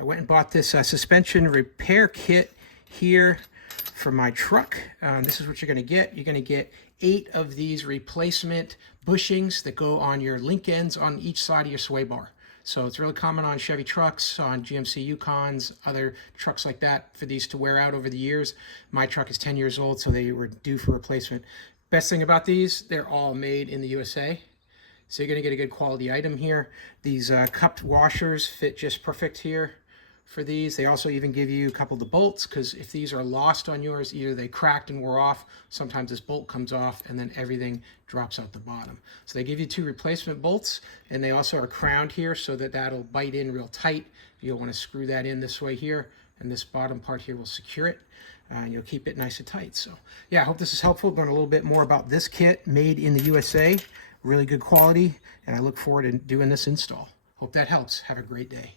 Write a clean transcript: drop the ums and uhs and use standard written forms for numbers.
I went and bought this suspension repair kit here for my truck. This is what you're going to get. You're going to get 8 of these replacement bushings that go on your link ends on each side of your sway bar. So it's really common on Chevy trucks, on GMC Yukons, other trucks like that, for these to wear out over the years. My truck is 10 years old, so they were due for replacement. Best thing about these, they're all made in the USA. So you're going to get a good quality item here. These cupped washers fit just perfect here for these. They also even give you a couple of the bolts, because if these are lost on yours, either they cracked and wore off, sometimes this bolt comes off and then everything drops out the bottom. So they give you 2 replacement bolts, and they also are crowned here so that that'll bite in real tight. You'll want to screw that in this way here, and this bottom part here will secure it, and you'll keep it nice and tight. So yeah, I hope this is helpful. Learn a little bit more about this kit made in the USA. Really good quality, and I look forward to doing this install. Hope that helps. Have a great day.